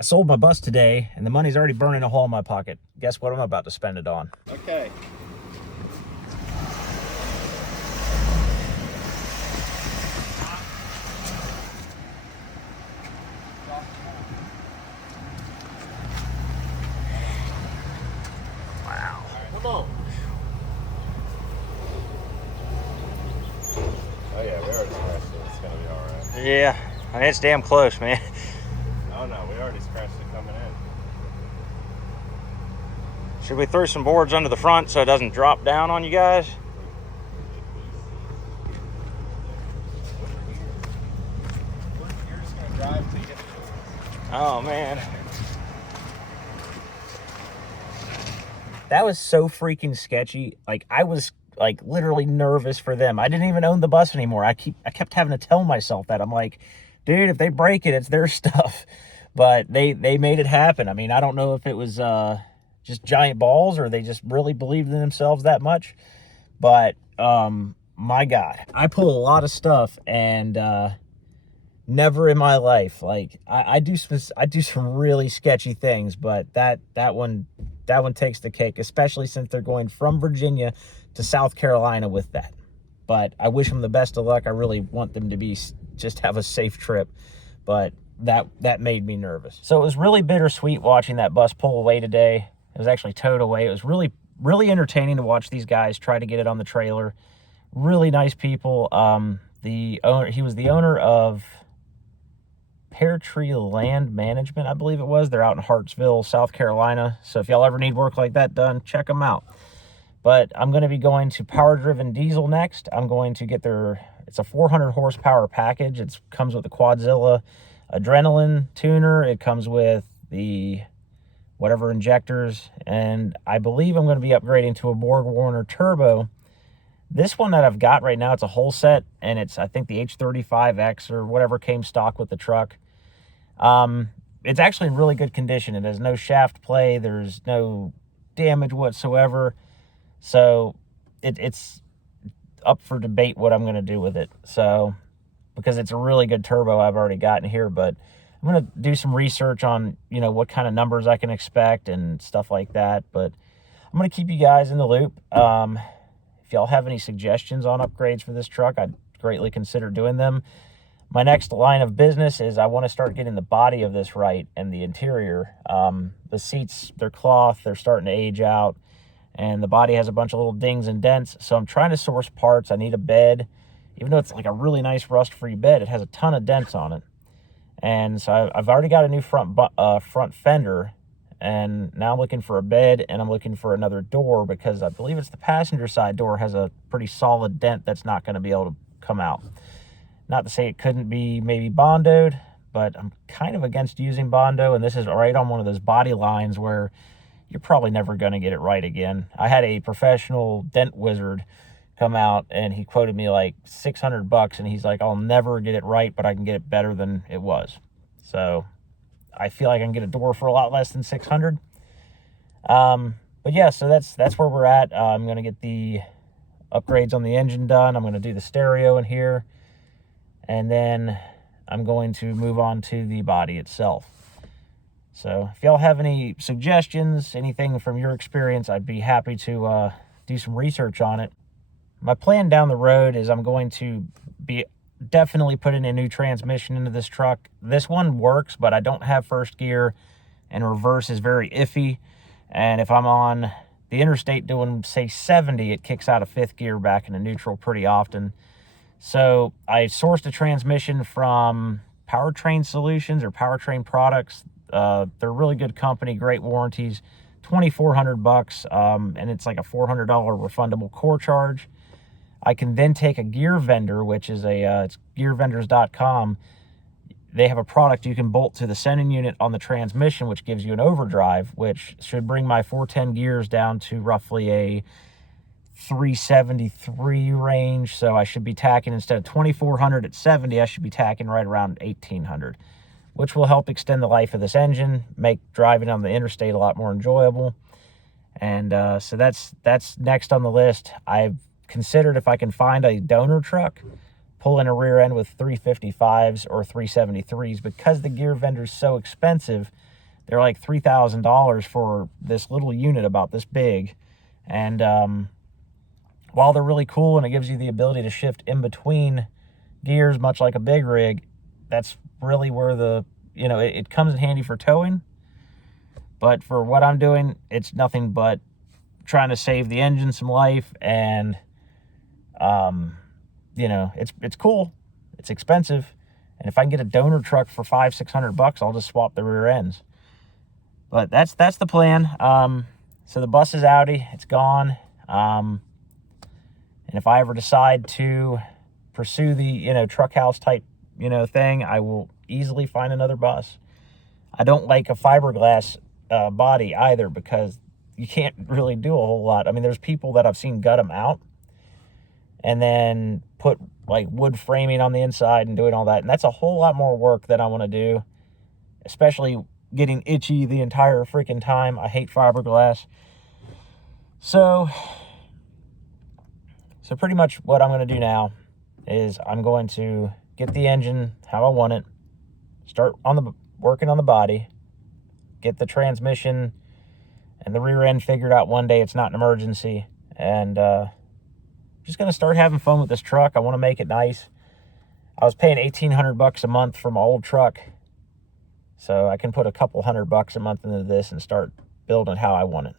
I sold my bus today, and the money's already burning a hole in my pocket. Guess what I'm about to spend it on? Okay. Wow. Come on. Oh yeah, we already scratched it. It's gonna be alright. Yeah, I mean, it's damn close, man. Oh no, we already scratched it coming in. Should we throw some boards under the front so it doesn't drop down on you guys? You're just gonna drive till you get to Oh, man. That was so freaking sketchy. Like, I was, like, literally nervous for them. I didn't even own the bus anymore. I kept having to tell myself that. I'm like, dude, if they break it, it's their stuff. But they made it happen. I mean, I don't know if it was just giant balls or they just really believed in themselves that much. But, my God. I pull a lot of stuff, and never in my life. Like, I do some really sketchy things, but that one takes the cake, especially since they're going from Virginia to South Carolina with that. But I wish them the best of luck. I really want them to just have a safe trip. But that made me nervous. So it was really bittersweet watching that bus pull away today. It was actually towed away. It was really, really entertaining to watch these guys try to get it on the trailer. Really nice people. He was the owner of Pear Tree Land Management, I believe it was. They're out in Hartsville, South Carolina. So if y'all ever need work like that done, check them out. But I'm going to be going to Power Driven Diesel next. I'm going to get it's a 400 horsepower package. It comes with the Quadzilla adrenaline tuner. It comes with the whatever injectors. And I believe I'm going to be upgrading to a Borg Warner turbo. This one that I've got right now, it's a whole set, and it's, I think, the H35X or whatever came stock with the truck. It's actually in really good condition. It has no shaft play. There's no damage whatsoever. So it's up for debate what I'm going to do with it. So, because it's a really good turbo I've already gotten here, but I'm going to do some research on, what kind of numbers I can expect and stuff like that. But I'm going to keep you guys in the loop. If y'all have any suggestions on upgrades for this truck, I'd greatly consider doing them. My next line of business is I want to start getting the body of this right and the interior. The seats, they're cloth, they're starting to age out, and the body has a bunch of little dings and dents. So I'm trying to source parts. I need a bed. Even though it's like a really nice rust-free bed, it has a ton of dents on it. And so I've already got a new front fender. And now I'm looking for a bed, and I'm looking for another door because I believe it's the passenger side door has a pretty solid dent that's not going to be able to come out. Not to say it couldn't be maybe bondoed, but I'm kind of against using Bondo, and this is right on one of those body lines where you're probably never going to get it right again. I had a professional dent wizard come out, and he quoted me like $600, and he's like, I'll never get it right, but I can get it better than it was. So I feel like I can get a door for a lot less than $600. But yeah, so that's where we're at. I'm going to get the upgrades on the engine done. I'm going to do the stereo in here. And then I'm going to move on to the body itself. So if y'all have any suggestions, anything from your experience, I'd be happy to do some research on it. My plan down the road is I'm going to be definitely putting a new transmission into this truck. This one works, but I don't have first gear, and reverse is very iffy. And if I'm on the interstate doing, say, 70, it kicks out of fifth gear back into neutral pretty often. So I sourced a transmission from Powertrain Solutions or Powertrain Products. They're a really good company, great warranties, $2,400, and it's like a $400 refundable core charge. I can then take a gear vendor, which is it's gearvendors.com. They have a product you can bolt to the sending unit on the transmission, which gives you an overdrive, which should bring my 410 gears down to roughly a 373 range. So I should be tacking, instead of 2,400 at 70, I should be tacking right around 1,800, which will help extend the life of this engine, make driving on the interstate a lot more enjoyable. And so that's next on the list. I've considered if I can find a donor truck, pull in a rear end with 355s or 373s. Because the gear vendor's so expensive, They're like $3,000 for this little unit about this big. And while they're really cool and it gives you the ability to shift in between gears, much like a big rig, that's really where the, it comes in handy for towing. But for what I'm doing, it's nothing but trying to save the engine some life. And, it's cool. It's expensive. And if I can get a donor truck for $500-600, I'll just swap the rear ends. But that's the plan. So the bus is outie. It's gone. And if I ever decide to pursue the, truck house type, thing, I will easily find another bus. I don't like a fiberglass body either, because you can't really do a whole lot. I mean, there's people that I've seen gut them out and then put like wood framing on the inside and doing all that. And that's a whole lot more work than I want to do, especially getting itchy the entire freaking time. I hate fiberglass. So pretty much what I'm going to do now is I'm going to get the engine how I want it, start working on the body, get the transmission and the rear end figured out one day. It's not an emergency. And just going to start having fun with this truck. I want to make it nice. I was paying $1,800 a month for my old truck, so I can put a couple $100 a month into this and start building how I want it.